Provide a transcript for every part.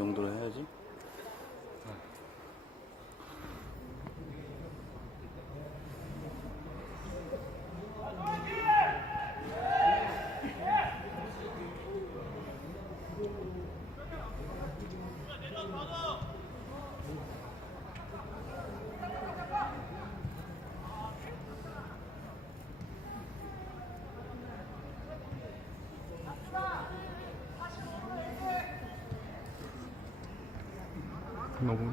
정도로 해야지. 너무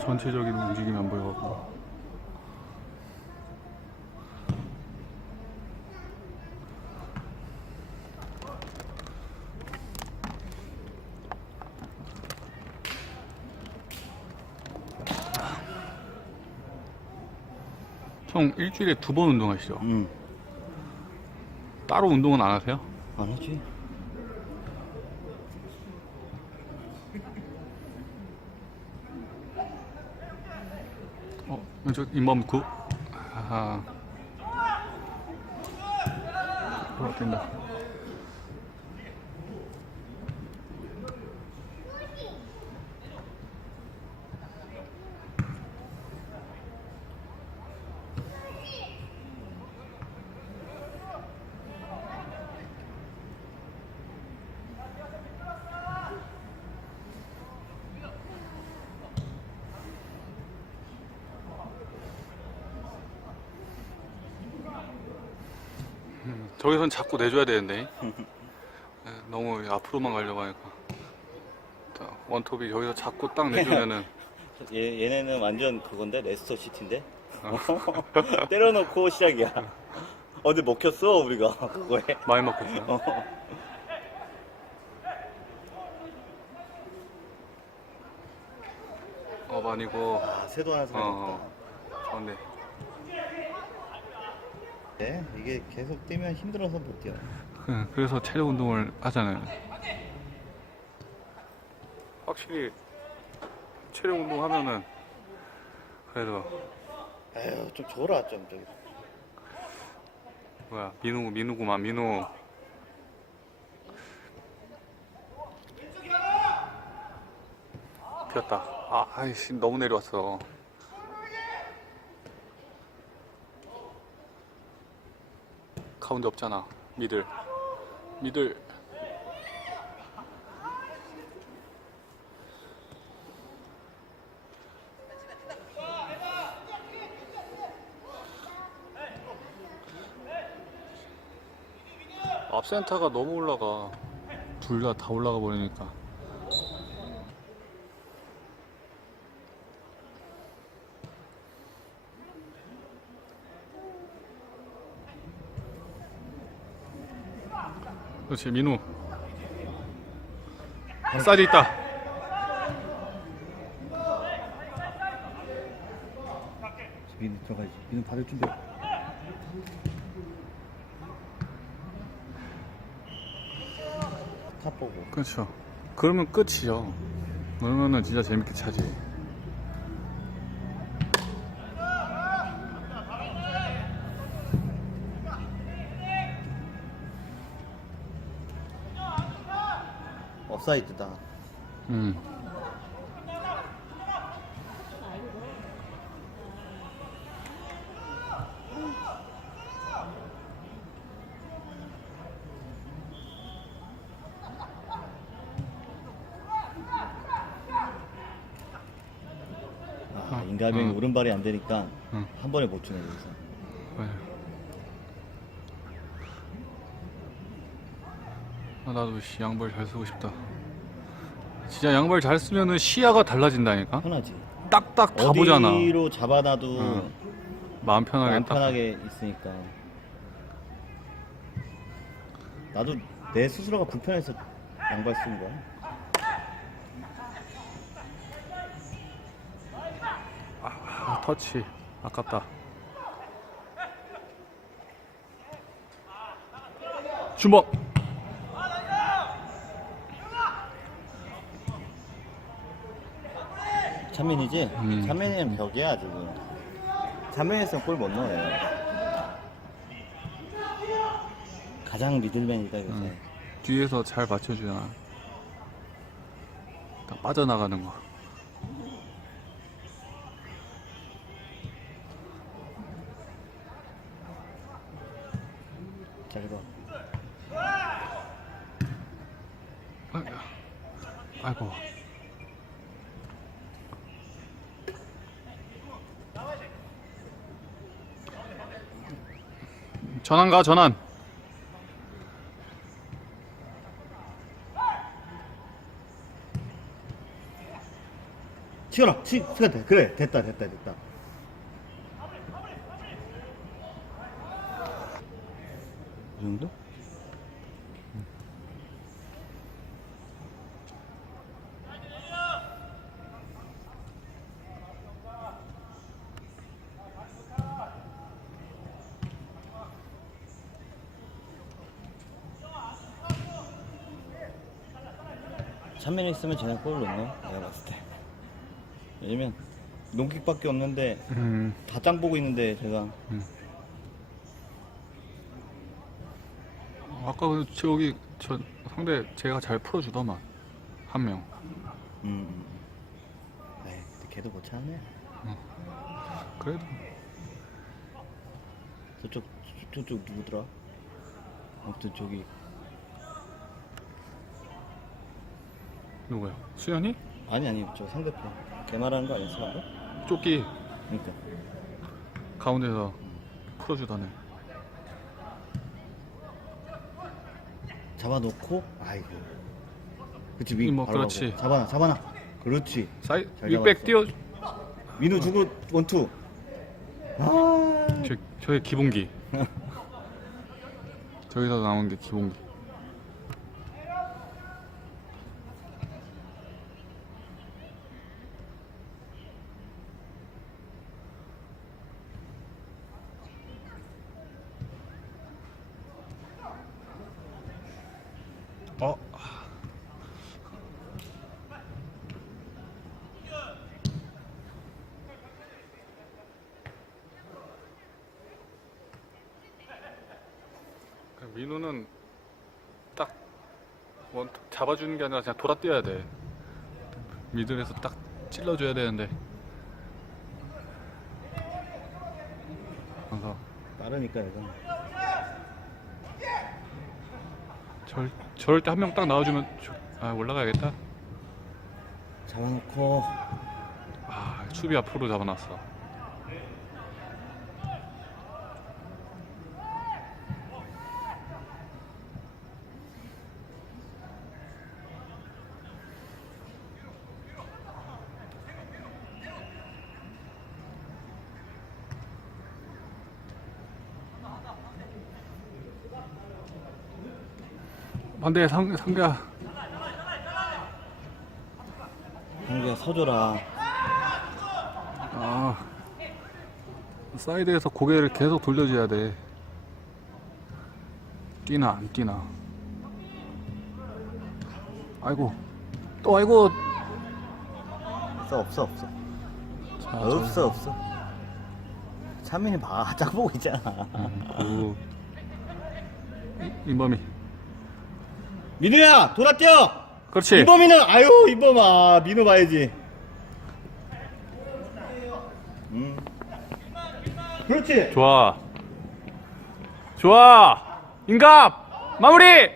전체적인 움직임이 안 보여갖고 형 일주일에 두 번 운동하시죠? 응. 따로 운동은 안 하세요? 안 하지. 어, 왼쪽 인범 구. 아하. 어, 된다. 자꾸 내줘야 되는데. 네, 너무 앞으로만 가려고 하니까. 자, 원톱이 여기서 자꾸 딱 내주면은 얘, 얘네는 완전 그건데 레스터 시티인데. 때려놓고 시작이야. 어제 먹혔어 우리가 그거에. 많이 먹겠어요. 어. 어, 아니고. 아 새도 하나 사줬다. 어. 좋은데. 네, 이게 계속 뛰면 힘들어서 못 뛰어. 그- 그래서 체력 운동을 하잖아요. 확실히 체력 운동 하면은 그래도 에휴 좀 줘라 좀 저기. 뭐야 민우 민우구만 민우. 비었다. 아 아이씨 너무 내려왔어. 가운데 없잖아. 미들 미들. 앞센터가 너무 올라가. 둘 다 다 올라가 버리니까. 그렇지 민우. 사이드 있다. 민우 들어가야지. 민우 받을 준비. 탑 보고. 그렇죠. 그러면 끝이죠. 그러면은 진짜 재밌게 차지. 업사이드다. 음. 아, 인가명이 어. 오른발이 안 되니까 응. 한 번에 못 주네 여기서. 아, 나도 씨, 양발 잘 쓰고 싶다. 진짜 양발 잘 쓰면은 시야가 달라진다니까. 편하지. 딱딱 다 보잖아. 어디로 잡아놔도 응. 마음 편하게 마음 딱. 편하게 있으니까. 나도 내 스스로가 불편해서 양발 쓴 거야. 아, 터치 아깝다. 주먹. 찬면이지? 음. 찬면이는 벽이야 지금. 찬면에서 골못 넣어요. 가장 미들맨이다 요새. 음. 뒤에서 잘 받쳐주잖아. 다 빠져나가는 거. 잘 봐. 아, 아이고. 전환 가 전환. 치워라. 치, 시간 돼. 그래. 됐다, 됐다, 됐다. 이 정도? 찬면이 있으면 쟤네 골을 넣네 내가 봤을 때 왜냐면 농킥밖에 없는데 음. 다 짱 보고 있는데 제가 아까 그 저기 저 상대 제가 잘 풀어주더만 한 명. 음, 음. 음. 에이 근데 걔도 못하네 그래도 저쪽 저쪽 누구더라 아무튼 저기 누구야? 수현이? 아니 아니 저 상대편 걔 말하는 거 아니었어 방금? 쪼끼 그러니까 가운데서 풀어주다네. 잡아놓고 아이고 그치 위 뭐, 바로 그렇지. 가고. 잡아놔 잡아놔 그렇지 사이 잘 윗백 잡았어. 띄워. 민우 주고 원투 아 저 저게 기본기. 저기서 나온 게 기본기. 민우는 딱 원, 잡아주는 게 아니라 그냥 돌아 뛰어야 돼. 미들에서 딱 찔러줘야 되는데. 그래서 빠르니까 얘가 절, 저럴 때 한 명 딱 나와주면 좋- 아 올라가야겠다. 잡아놓고 아 수비 앞으로 잡아놨어. 반대 상 상가 한개 서줘라 아 사이드에서 고개를 계속 돌려줘야 돼. 뛰나 안 뛰나. 아이고 또 아이고. 없어 없어 없어 자, 없어 없어 찬민이 봐 짝 보고 있잖아 그 인범이. 민우야 돌아 뛰어 그렇지. 이범이는 아유 이범아 민우 봐야지 음 그렇지 좋아. 좋아. 인갑 마무리.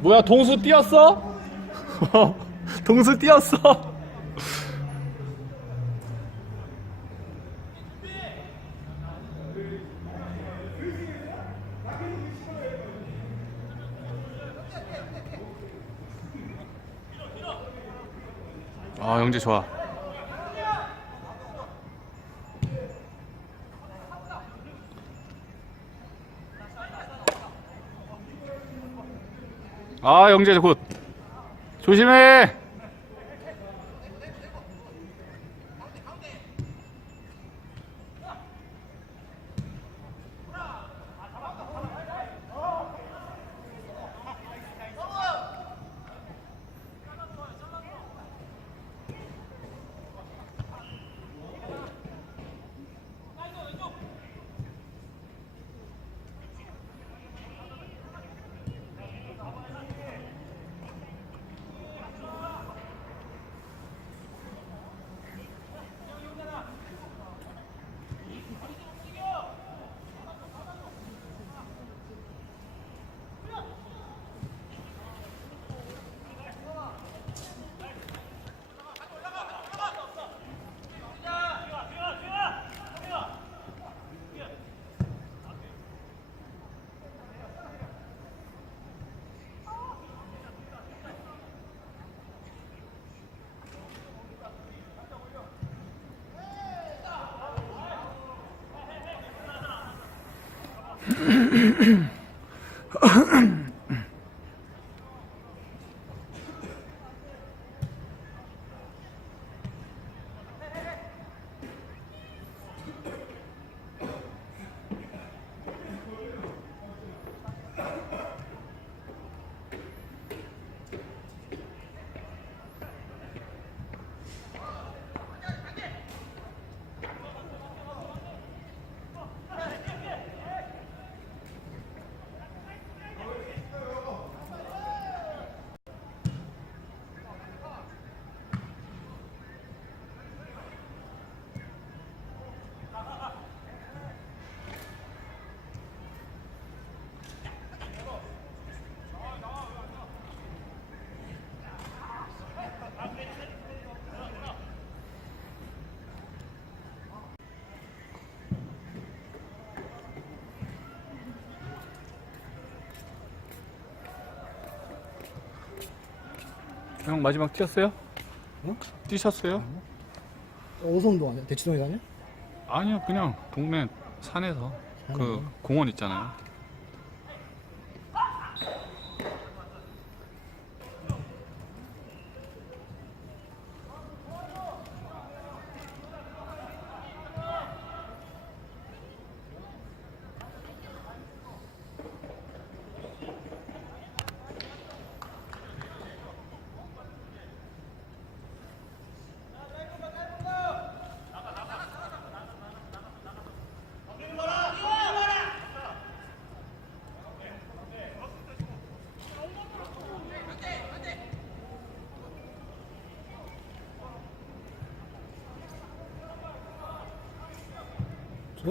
뭐야 동수 뛰었어? 동수 뛰었어? 아 영재 좋아. 아 영재 굿. 조심해. 형 마지막 뛰었어요? 어? 뛰셨어요? 어디서 운동하냐? 대치동에 다녀? 아니요 그냥 동네 산에서 그 산에서? 공원 있잖아요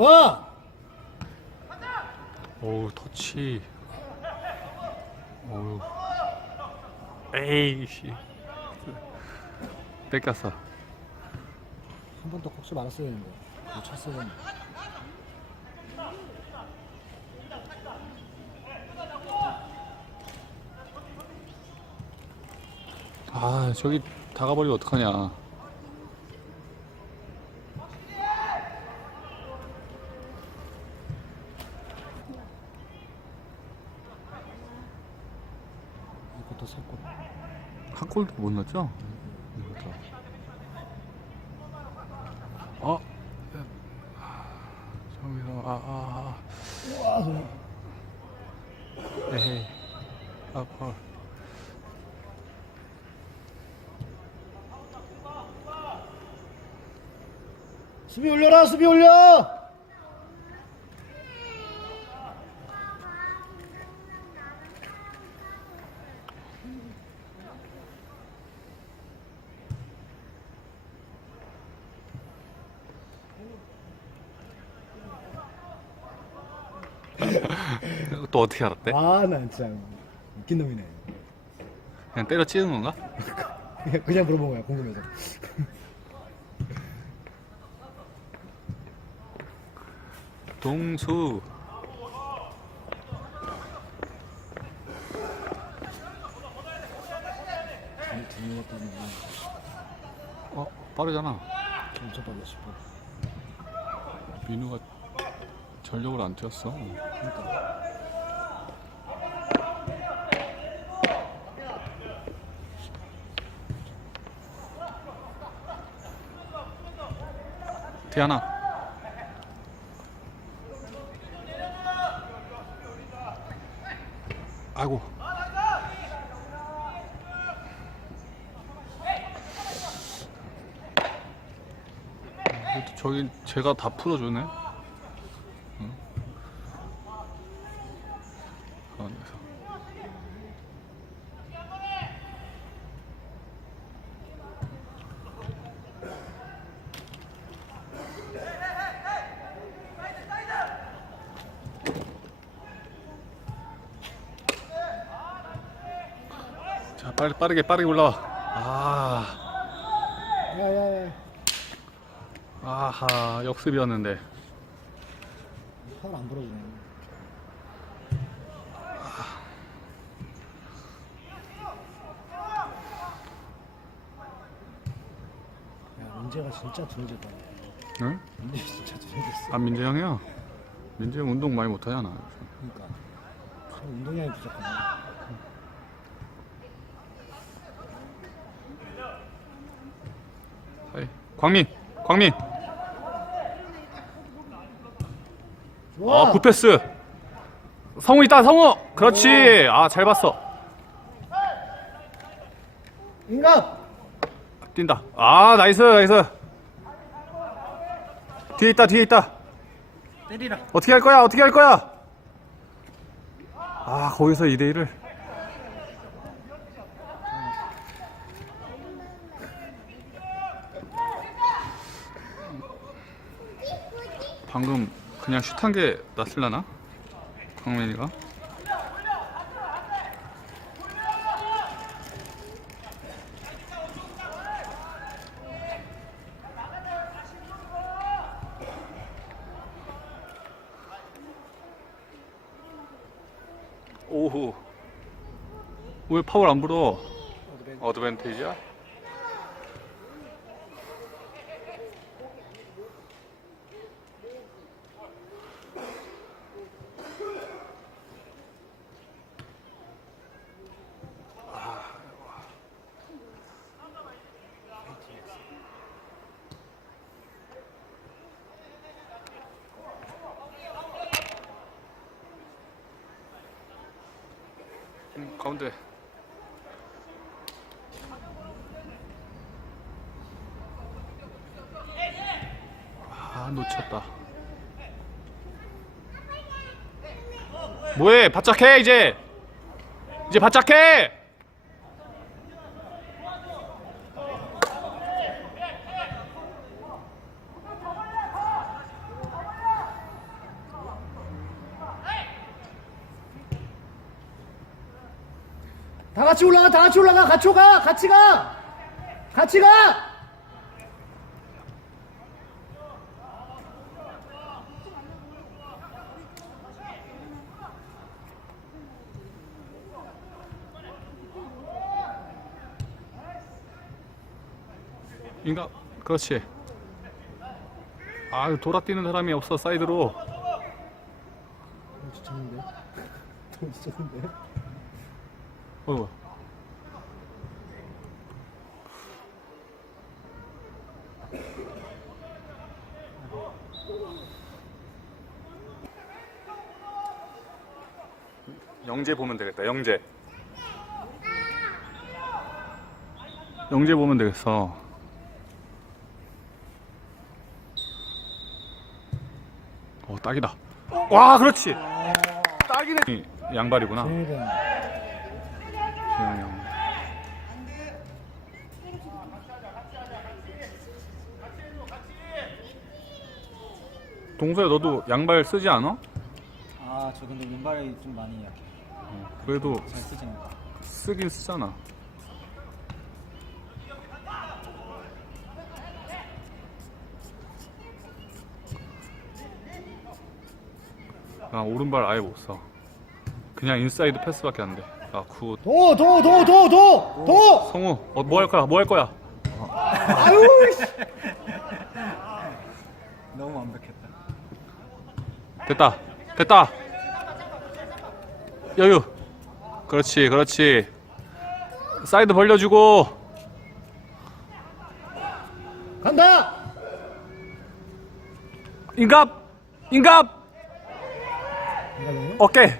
좋아! 오우 터치 오우 에이씨 뺏겼어 한 번 더 콕수 말았어야 되는데. 못 쳤어야 되는데. 아 저기 다가버리면 어떡하냐 이것도 섰고. 한 골도 못 넣었죠? 이것도. 어? 저기서 아아 우와, 소리. 아, 에헤이 아파 수비 올려라, 수비 올려! 또 어떻게 알았대? 아, 나 진짜 웃긴 놈이네. 그냥 때려 찌는 건가? 그냥, 그냥 물어본 거야, 궁금해서. 동수. 어 빠르잖아 엄청 빨라, 싶어. 민우가 전력을 안 뛰었어 그러니까. 디아나 아이고. 그래도 저기 제가 다 풀어주네 응? 가운데서 자 빨리 빠르게 빠르게 올라와 아 야, 야, 야. 아하 역습이었는데 팔안 불어주네. 야, 문제가 진짜 두뇌졌다. 응? 문제 진짜 두뇌졌어. 아 민재 형이요 민재 형 운동 많이 못하잖아. 그러니까 참 운동량이 부족하네. 하이. 광민, 광민. 좋아. 아, 굿패스. 성우 있다, 성우. 그렇지. 아, 잘 봤어. 인갑. 뛴다. 아, 나이스, 나이스. 뒤에 있다, 뒤에 있다. 때리라. 어떻게 할 거야? 어떻게 할 거야? 아, 거기서 2대 1을. 방금 그냥 슛한 게 낫을라나? 광민이가? 오후. 왜 파울 안 불어? 어드밴테이지야? 음, 가운데. 아 놓쳤다. 뭐해? 바짝해 이제. 이제 바짝해. 다 같이 올라가. 다 같이 올라가. 같이 가. 같이 가. 같이 가. 인가 그렇지. 아 돌아뛰는 사람이 없어 사이드로. 좋쳤는데. 더 있었는데. 어. 영재 보면 되겠다. 영재. 영재 보면 되겠어. 어 딱이다. 와 그렇지. 딱이네. 이 양발이구나. 재영이 형. 동서야 너도 양발 쓰지 않아? 아, 저 근데 왼발이 좀 많이 약해. 그래도 잘 쓰지 않아. 쓰긴 쓰잖아. 나 오른발 아예 못 써. 그냥 인사이드 패스밖에 안 돼. 아 굿. 도, 도, 도, 도, 도, 도. 성우, 어, 뭐 할 거야? 뭐 할 거야? 아유, 씨. 너무 완벽했다. 됐다. 됐다. 여유. 그렇지, 그렇지. 사이드 벌려주고. 간다. 인갑! 인갑! 어깨!